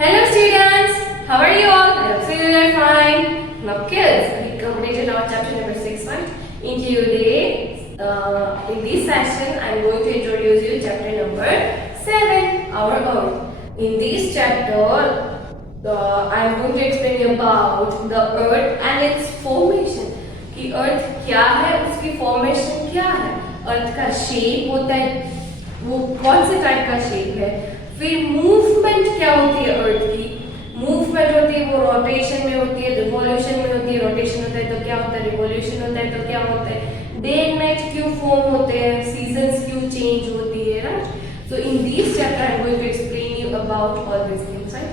Hello students, how are you all? I hope you are fine. Now kids, we completed our chapter number 6, right? In today, in this session, I am going to introduce you chapter number 7, our Earth. In this chapter, I am going to explain you about the Earth and its formation. कि Earth क्या है, उसकी formation क्या है, Earth का shape होता है, वो कौन से टाइप का शेप है, फिर मूवमेंट क्या होती है अर्थ की, मूवमेंट होती है वो रोटेशन में होती है, रिवॉल्यूशन में होती है, रोटेशन होता है तो क्या होता है, रिवॉल्यूशन होता है तो क्या होता है, डे एंड नाइट क्यों फॉर्म होते हैं, सीजन्स क्यों चेंज होती है, right. So in this chapter I am going to explain you about all this things, right.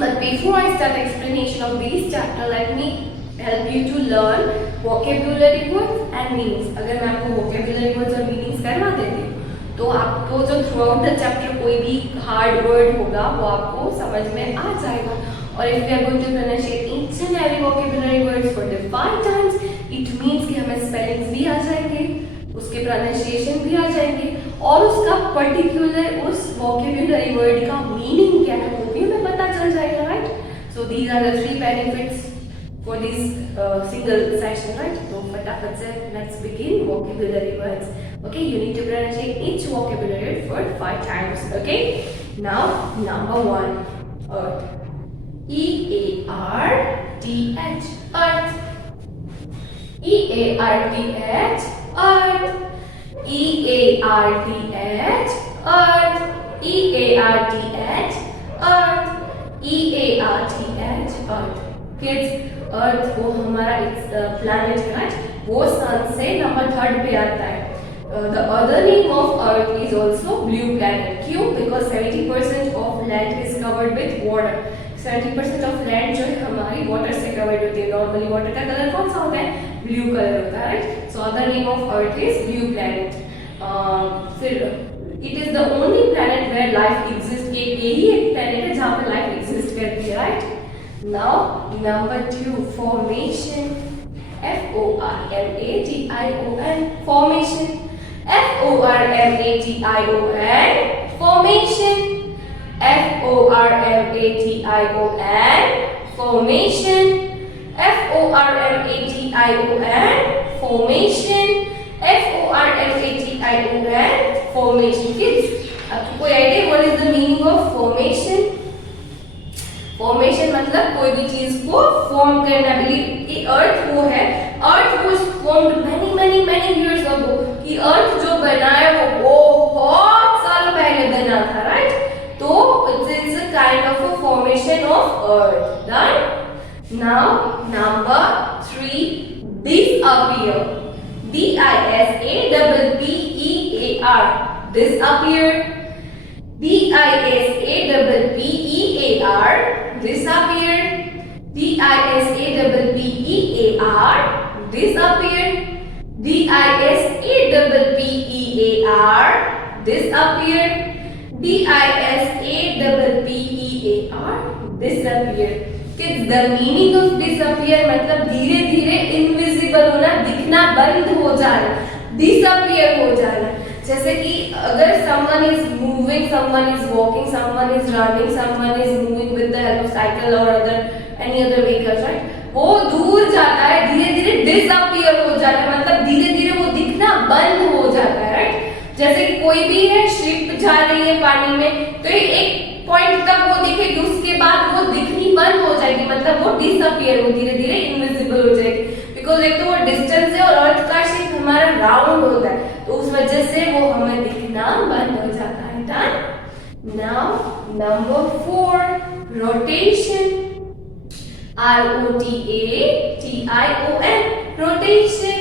But before I start explanation of this chapter, let me help you to learn vocabulary words and meanings. अगर मैं आपको vocabulary words और meanings करवा देती हूँ तो आपको जो थ्रू आउट द चैप्टर कोई भी हार्ड वर्ड होगा वो आपको समझ में आ जाएगा. और if we are going to pronounciate each and every vocabulary words for the 5 times, it means कि हमें स्पेलिंग्स भी आ जाएंगे, उसके प्रोनाउंसिएशन भी आ जाएंगे और उसका पर्टिकुलर उस वोकैबुलरी वर्ड का मीनिंग क्या है वो भी हमें पता चल जाएगा, right. So these are the 3 benefits for this single session, right? So फटाफट से let's begin vocabulary words. Okay, you need to pronounce each vocabulary word for 5 times. Okay, now number 1, earth. E-A-R-T-H, earth. E-A-R-T-H, earth. E-A-R-T-H, earth. E-A-R-T-H, earth. E-A-R-T-H, earth. Kids, अर्थ वो हमारा planet है, right. वो सन से number 3 पे आता है. The other name of earth is also blue planet. क्यों? Because 70% of land is covered with water. 70% of land जो है हमारी वाटर से कवर्ड होती है. नॉर्मली वाटर का कलर कौन सा होता है? ब्लू कलर होता है, right. So other name of earth is blue planet. फिर it is the only planet where life exist. यही एक प्लैनेट है जहाँ पे लाइफ एग्जिस्ट करती है, right. Now number 2, formation. F-O-R-M-A-T-I-O-N, formation. F-O-R-M-A-T-I-O-N, formation. F-O-R-M-A-T-I-O-N, formation. F-O-R-M-A-T-I-O-N, formation. F-O-R-M-A-T-I-O-N, formation. Kids, आपको कोई idea what is the meaning of formation? Formation मतलब कोई भी चीज को फॉर्म करना. बिलीव अर्थ वो है, अर्थ was formed many years ago. कि अर्थ जो बना है वो बहुत साल पहले बना था, राइट. तो it is a kind of a formation of earth. Done. Now number 3, disappear. D-I-S-A-P-P-E-A-R, disappear. D-I-S-A-P-P-E-A-R, disappear. D-I-S-A-P-P-E-A-R, disappear. D-I-S-A-P-P-E-A-R, disappear. D-I-S-A-P-P-E-A-R, disappear. Kids, the meaning of disappear मतलब धीरे धीरे इनविजिबल होना, दिखना बंद हो जाना, disappear हो जाना. जैसे कि अगर someone is moving, someone is walking, someone is running, someone is moving with the help of cycle or any other vehicles, right? वो दूर जाता है, धीरे धीरे disappear हो जाता है, मतलब धीरे धीरे वो दिखना बंद हो जाता है, राइट. जैसे कि कोई भी है शिप जा रही है पानी में तो एक पॉइंट तक वो दिखेगी, उसके बाद वो दिखनी बंद हो जाएगी, मतलब वो disappear, वो धीरे धीरे इनविजिबल हो जाएगी. बिकॉज एक तो वो डिस्टेंस है और अर्थ का शेप हमारा राउंड होता है तो उस वजह से वो हमें दिखना बंद हो जाता है. Done. Now number 4, rotation. R-O-T-A-T-I-O-N, rotation.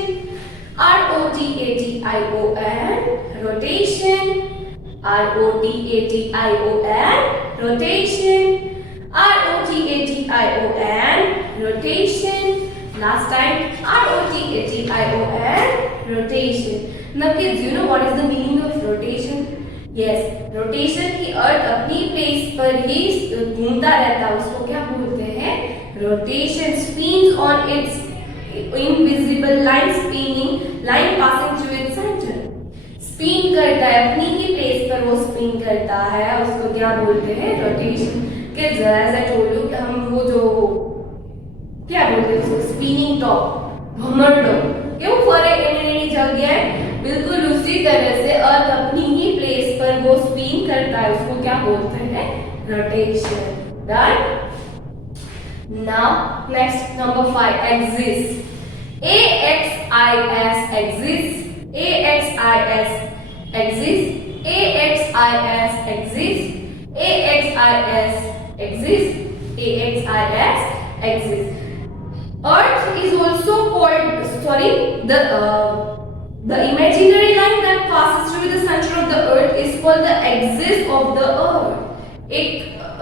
R-O-T-A-T-I-O-N, rotation. R-O-T-A-T-I-O-N, rotation. R-O-T-A-T-I-O-N, rotation. Last time, R-O-T-A-T-I-O-N, rotation. Now kids, you know what is the meaning of rotation? Yes, rotation की अर्थ अपनी प्लेस पर ही घूमता रहता है, उसको क्या बोलते हैं? Rotation. Spins on its invisible line, spinning line passing through its center. Spin करता है अपनी ही प्लेस पर, वो spin करता है, उसको क्या बोलते हैं? Rotation. Kids as I told you कि हम वो जो क्या बोलते हैं उसको स्पिनिंग टॉप घमंडो क्यों फरे एनी जगह है बिल्कुल उसी तरह से अर्थ अपनी ही प्लेस पर वो स्पिन करता है उसको क्या बोलते हैं rotation done now next number 5 axis AXIS axis AXIS axis AXIS axis AXIS axis AXIS axis. Earth is also called the imaginary line that passes through the center of the earth is called the axis of the earth. एक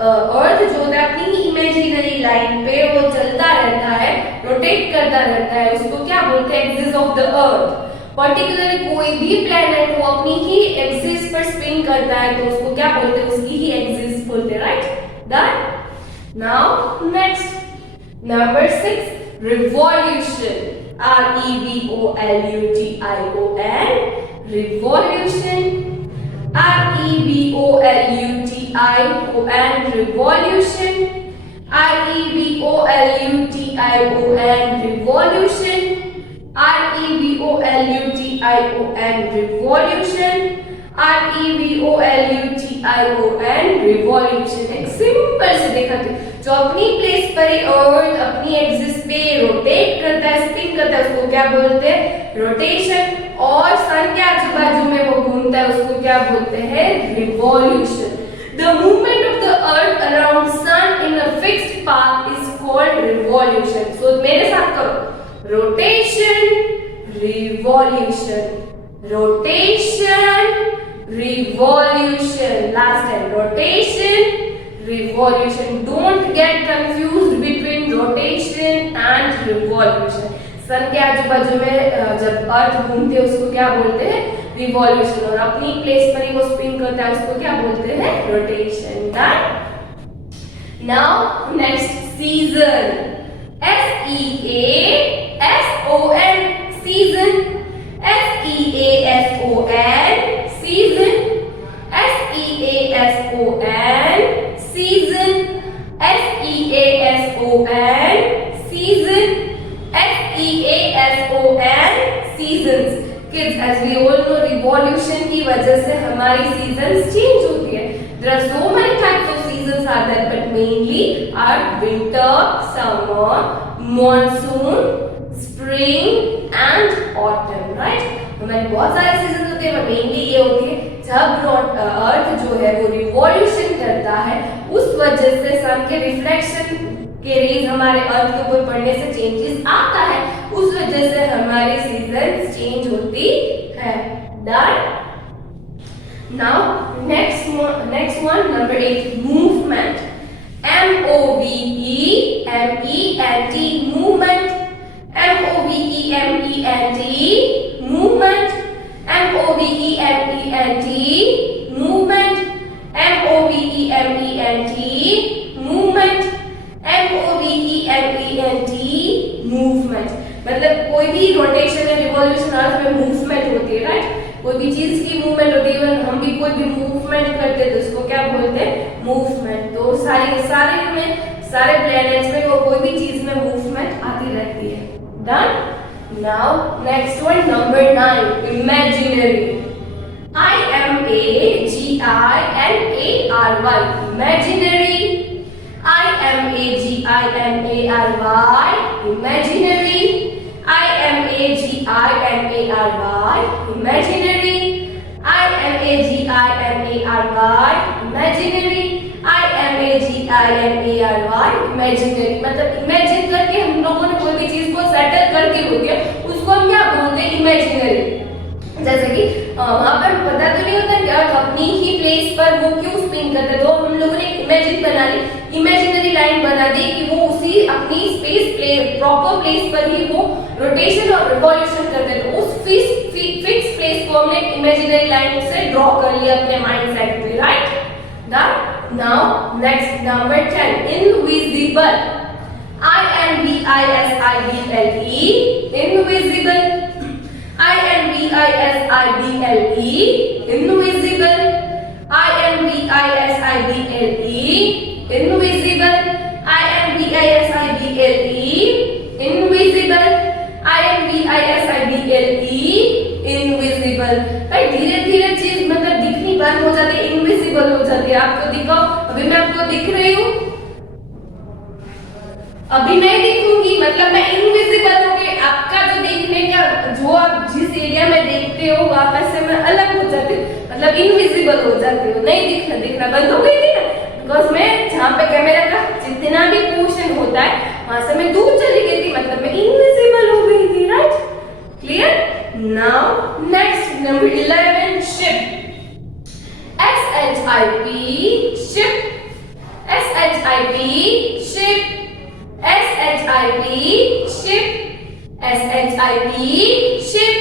अर्थ जो है अपनी ही imaginary line पे वो चलता रहता है rotate करता रहता है उसको क्या बोलते हैं axis of the earth particularly कोई भी प्लेनेट वो अपनी ही एक्सिस पर स्पिन करता है तो उसको क्या बोलते हैं उसकी ही एक्सिस बोलते हैं right done now next Number 6, revolution. REVOLUTION. Revolution. REVOLUTION. Revolution. REVOLUTION. Revolution. REVOLUTION. Revolution. REVOLUTION. Revolution. एक सिंपल से देखा जो अपनी प्लेस पर अर्थ अपनी एक्सिस पे रोटेट करता है स्पिन करता है उसको क्या बोलते हैं रोटेशन और सन के आजू बाजू में वो घूमता है उसको क्या बोलते हैं revolution the movement of the earth around sun in a fixed path is called revolution so मेरे साथ करो rotation revolution rotation revolution last time rotation revolution don't get confused between rotation and revolution sun के आजू बाजू में जब अर्थ घूमती है उसको क्या बोलते हैं रिवॉल्यूशन और अपनी प्लेस पर ही वो स्पिन करता है उसको क्या बोलते हैं rotation done now next season SEASON season SEASON season SEASON season SEASON season SEASON seasons kids as we all know revolution की वजह से हमारी seasons change होती है there are so many types of seasons are there but mainly are winter summer monsoon spring and autumn right हमारे बहुत सारे season होते हैं मेनली ये होती है जब अर्थ जो है वो रिवॉल्यूशन करता है उस वजह से सन के रिफ्लेक्शन के रेज हमारे अर्थ के ऊपर पड़ने से चेंजेस आता है उस वजह से हमारी सीजन चेंज होती है done now next one number 8 movement MOVEMENT movement MOVEMENT movement MOVEMENT movement MOVEMENT movement MOVEMENT movement मतलब कोई भी रोटेशन या रिवॉल्यूशन अर्थ में मूवमेंट होती है राइट कोई भी चीज की मूवमेंट होती है हम भी कोई भी मूवमेंट करते हैं तो उसको क्या बोलते हैं मूवमेंट तो सारे प्लैनेट्स में वो कोई भी चीज में मूवमेंट आती रहती है done Now, next one, number 9, imaginary. IMAGINARY. Imaginary. IMAGINARY. Imaginary. IMAGINARY. Imaginary. IMAGINARY. Imaginary. IMAGINARY. Imaginary. मतलब इमेजिन करके हम लोगों ने कोई भी चीज को सेटल करके होती है उसको हम क्या बोलते हैं इमेजिनरी जैसे कि वहां पर पता तो नहीं होता कि अर्थ अपनी ही प्लेस पर वो क्यों स्पिन करता है तो हम लोगों ने इमेजिनरी लाइन बना दी कि वो उसी अपनी स्पेस प्लेस प्रॉपर प्लेस पर ही वो रोटेशन और रिवॉल्यूशन करते हैं तो उस फिक्स प्लेस को हमने इमेजिनरी लाइन से ड्रॉ कर लिया अपने माइंड सेट में right now next number 10 invisible INVISIBLE invisible INVISIBLE invisible INVISIBLE invisible, invisible, invisible, invisible, invisible। भाई धीरे धीरे चीज मतलब दिखनी बंद हो जाती है, इनविजिबल हो जाती है। आपको दिखाओ, अभी मैं आपको दिख रही हूँ, अभी नहीं दिखूंगी, मतलब मैं इनविजिबल हो गई। आपका जो देखने का, जो आप जिस एरिया में देखते हो वहां से मैं अलग हो जाती हूँ, मतलब इनविजिबल हो जाती हूँ, नहीं दिखना बंद हो गई थी ना, बिकॉज मैं जहाँ पे कैमरा का जितना भी पोर्शन होता है वहां से मैं दूर चली गई थी, मतलब मैं इनविजिबल हो गई थी, right? Clear? Now next number 11, ship, SHIP, ship, SHIP, ship, SHIP, ship, SHIP, ship,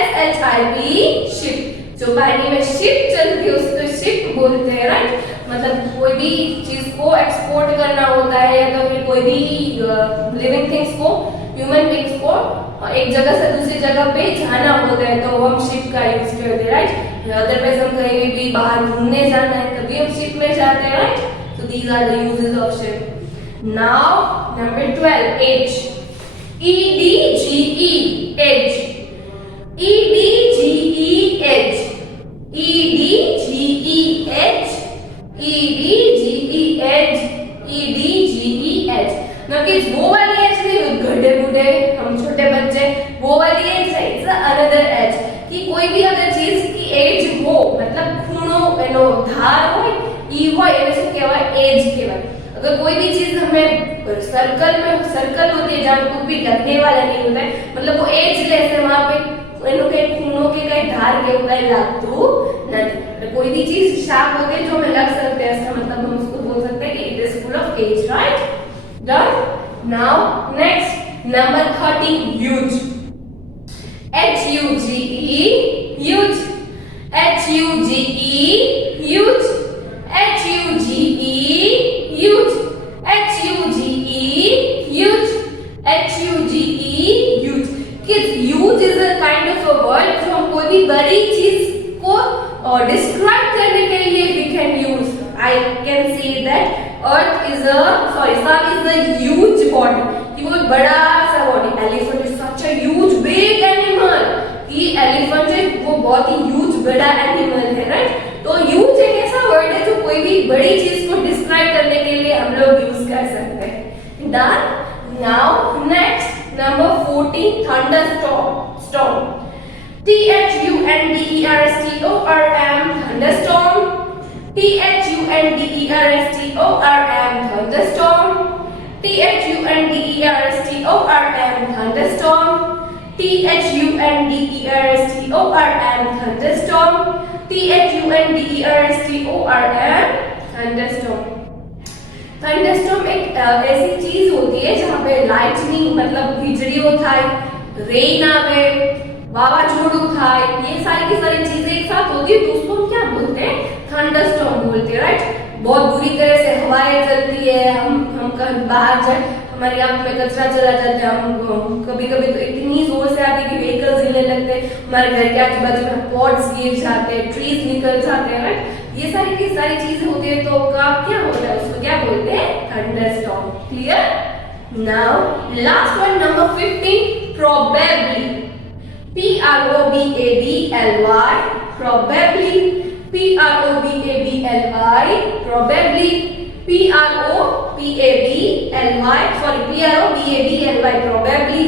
SHIP, ship। जो पानी में शिप चलती है उसको शिप बोलते हैं, राइट? मतलब कोई भी चीज को एक्सपोर्ट करना होता है या तो फिर कोई भी लिविंग थिंग्स को, ह्यूमन बींग्स को एक जगह से दूसरी जगह पे जाना होता है तो हम शिप का यूज करते हैं, राइट? अदरवाइज हम कहीं भी बाहर घूमने जाना है तभी हम शिप में जाते हैं, right? So these are the uses of ship. Now number 12, edge, EDGE, edge, EDGE, edge, EDGE, edge, EDGE, edge, EDGE, edge। मतलब कि वो वाली एज नहीं, गड्ढे बूढ़े हम छोटे बच्चे, वो वाली एज है, इट्स अनदर एज। कि कोई भी अगर चीज की एज हो, मतलब खूणो एनो धार हो, ई हो, એને શું કહેવાય? એજ કહેવાય। अगर कोई भी चीज हमें सर्कल होती है जहाँ कुछ भी लगने वाला नहीं होता है, मतलब वो एज लेस है, वहां पे એનો કઈ ખૂણો કે કઈ ધાર કે એવું કઈ લાગતું નથી। कोई भी चीज शार्प होती है जो हमें लग सकते हैं, इसका मतलब हम उसको बोल सकते हैं कि it is full of age, right? Done. Now next number 13, huge, HUGE, huge, HUGE, huge, HUGE, huge, HUGE, huge, HUGE, huge। Kids, huge is a kind of a word जो हम कोई भी बड़ी चीज को describe करने के लिए we can use। I can say that Earth is a, sorry, Sun is a huge body। कि वो बड़ा सा body। Elephant is such a huge big animal। कि elephant है वो बहुत ही huge बड़ा animal है, right? तो huge एक ऐसा वर्ड है जो कोई भी बड़ी चीज को डिस्क्राइब करने के लिए हम लोग यूज कर सकते हैं। Done. Now next number 14, thunderstorm, storm, THUNDERSTORM, thunderstorm, THUNDERSTORM, thunderstorm, THUNDERSTORM, thunderstorm, THUNDERSTORM, thunderstorm, THUNDERSTORM, thunderstorm। Thunderstorm एक ऐसी चीज होती है जहाँ पे लाइटनिंग मतलब વીજળીઓ થાય, रेन आवे, वावाझोड़ू થાય, ये सारी की सारी चीजें एक साथ होती है तो उसको हम क्या बोलते हैं? थंडरस्टॉर्म बोलते हैं, राइट? बहुत बुरी तरह से हवाएं चलती है, हम कहीं बाहर जाए हमारी आंख में कचरा चला जाता है, हम कभी कभी तो इतनी जोर से आती है कि व्हीकल्स हिलने लगते हैं, हमारे घर के आजू बाजू में पॉट्स गिर जाते हैं, ट्रीज निकल जाते हैं, राइट? ये सारी की सारी चीजें होती है तो का क्या होता है? उसको क्या बोलते हैं? Thunderstorm. Clear? Now last one, number 15, probably, PROBABLY, probably, PROBABLY, probably, PROBABLY, sorry, PROBABLY, probably,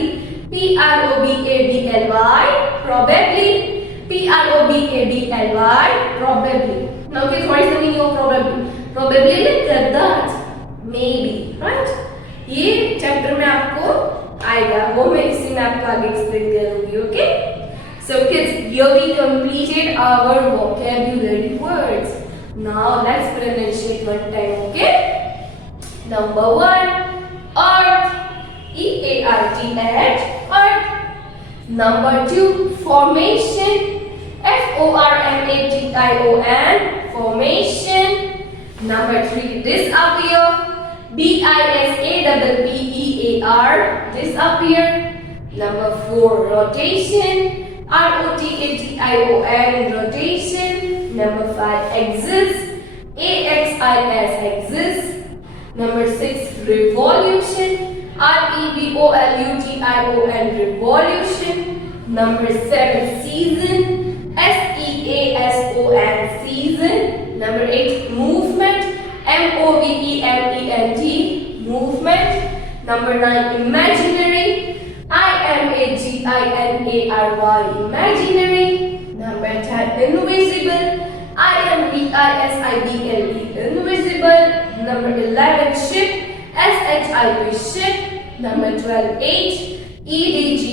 PROBABLY, probably, PROBABLY, probably। Now kids, what is the meaning of probably? Probably like that, maybe, right? ये chapter में आपको आएगा, वो मैं इसी में आपको आगे एक्सप्लेन करूंगी, okay? So kids, here we completed our vocabulary words. Now let's pronunciate one time, okay? Number 1, earth, EARTH, earth. Number 2, formation, FORMATION, formation. Number 3, disappear, DISAPPEAR, disappear. Number 4, rotation, ROTATION, rotation. Number 5, exist, AXIS exists. Number 6, revolution. REVOLUTION, revolution. Number 7, season. SEASON, season. Number 8, movement. MOVEMENT, movement. Number 9, imaginary. IMAGINARY, imaginary. Number 10, invisible. INVISIBLE, invisible. Number 11, ship. SHIP, ship. Number 12, age. EDGE,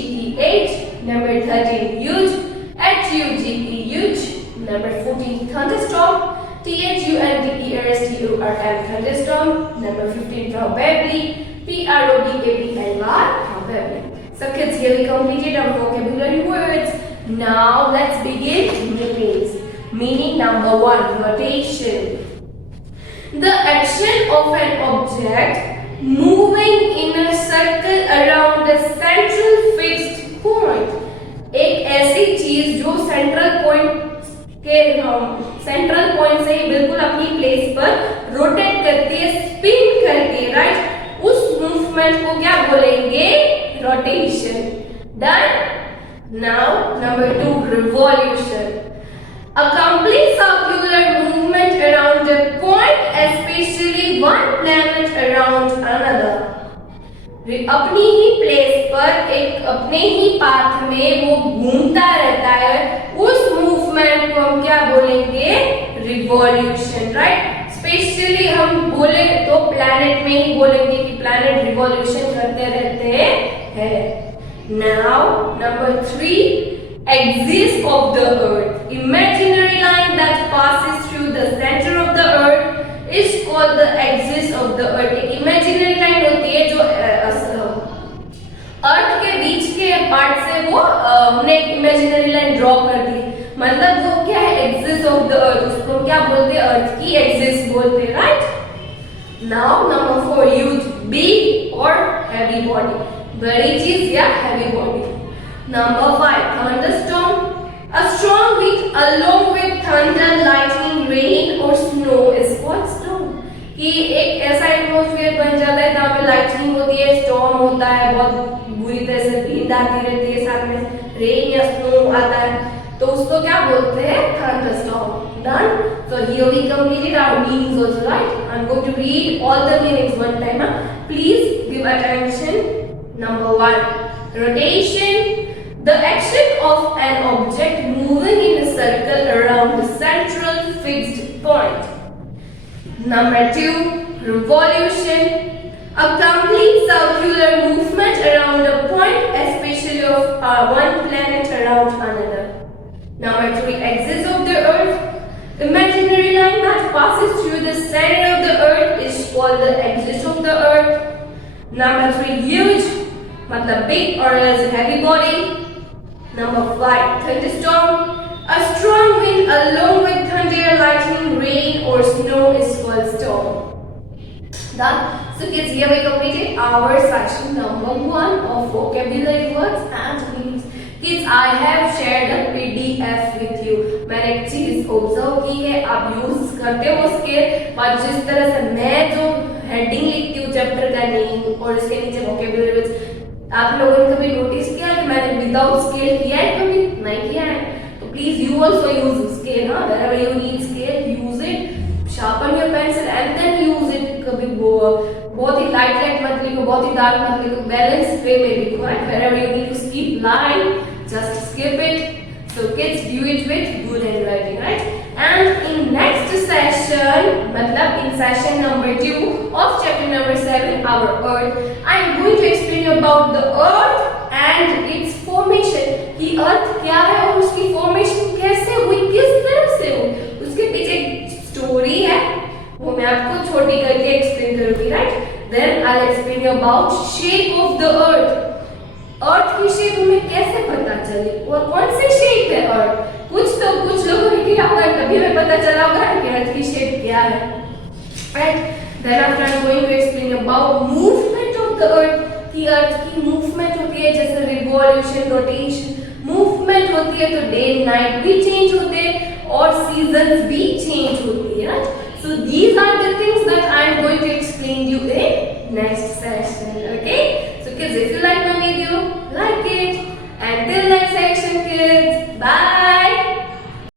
Number 13, huge. HUGE, huge. Number 14, thunderstorm. THUNDERSTORM, thunderstorm. Number 15, probably. PROBABLY, probably. So kids, here we completed our vocabulary words. Now let's begin meanings. Meaning number 1, rotation. The action of an object moving in a circle around a central fixed point. एक ऐसी चीज जो central point से बिल्कुल अपनी place पर rotate करती है, स्पिन करती है, राइट? उस मूवमेंट को क्या बोलेंगे? Rotation. Done. Now number 2, revolution. A complete circular movement around a point, especially one planet around another. अपनी ही प्लेस पर एक अपने ही पाथ में वो घूमता रहता है, उस मूवमेंट को हम क्या बोलेंगे? Revolution, right? स्पेशली हम बोले तो प्लैनेट में ही बोलेंगे कि प्लैनेट रिवॉल्यूशन करते रहते हैं. Now number 3, axis of the earth. Imaginary line that passes through the center of the earth is called the axis of the earth. एक imaginary line होती है जो अर्थ के बीच के पार्ट से वो हमने एक imaginary line ड्रॉ कर दी, मतलब वो क्या है? एक्सिस ऑफ द अर्थ. उसको क्या बोलते हैं? अर्थ की एक्सिस बोलते हैं, right? Now number 4, huge, big और हैवी बॉडी. बड़ी चीज या heavy body. Number 5, thunderstorm. A strong wind along with thunder, lightning, rain or snow is called storm. कि एक ऐसा एटमॉस्फेयर बन जाता है जहाँ पे लाइटनिंग होती है, स्टॉर्म होता है, बहुत बुरी तरह से विंड आती रहती है, साथ में रेन या स्नो आता है, तो उसको क्या बोलते हैं? Thunderstorm. Done. So here we completed our meanings also, right? I'm going to read all the meanings one time. Please give attention. Number 1, rotation. The action of an object moving in a circle around a central fixed point. Number 2, revolution. A complete circular movement around a point, especially of one planet around another. Number 3, axis of the earth. Imaginary line that passes through the center of the earth is called the axis of the earth. Number 3, huge, मतलब big or else heavy body. Number 5, thunderstorm. A strong wind along with thunder, lightning, rain or snow is called storm. Done. So kids, here we completed our section number 1 of vocabulary words and meanings. Kids, I have shared a PDF with you. मैंने एक चीज observe की है, आप use करते हो उसके बाद, जिस तरह से मैं जो हेडिंग लिखती हूँ चैप्टर का नेम और इसके नीचे vocabulary words, आप लोगों ने कभी नोटिस किया कि मैंने विदाउट स्केल किया है? कभी नहीं किया है? तो please you also use scale. हाँ, wherever you need scale, use it. Sharpen your pencil and then use it. कभी बहुत ही लाइट मत लिखो, बहुत ही डार्क मत लिखो, बैलेंस वे में लिखो, right? Wherever you need to skip line, just skip it. So kids, do it with good handwriting, right? And in next session, मतलब in session number 2 of chapter number 7, our Earth, I am going to explain you about the Earth and its formation. कि Earth क्या है और उसकी formation कैसे हुई, किस तरह से हुई, उसके पीछे स्टोरी है, वो मैं आपको छोटी करके एक्सप्लेन करूंगी, right? Then I'll explain you about shape of the Earth. अर्थ की शेप हमें कैसे पता चली और कौन सी शेप है अर्थ? कुछ लोगों ने किया होगा, तभी हमें पता चला होगा कि अर्थ की शेप क्या है, right? Then after I'm going to explain about movement of the earth. कि अर्थ की मूवमेंट होती है, जैसे रिवॉल्यूशन, रोटेशन, मूवमेंट होती है तो डे नाइट भी चेंज होते हैं और सीजन्स भी चेंज होती है, right? So these are the things that I am going to explain you in next session. Okay. So kids, if you like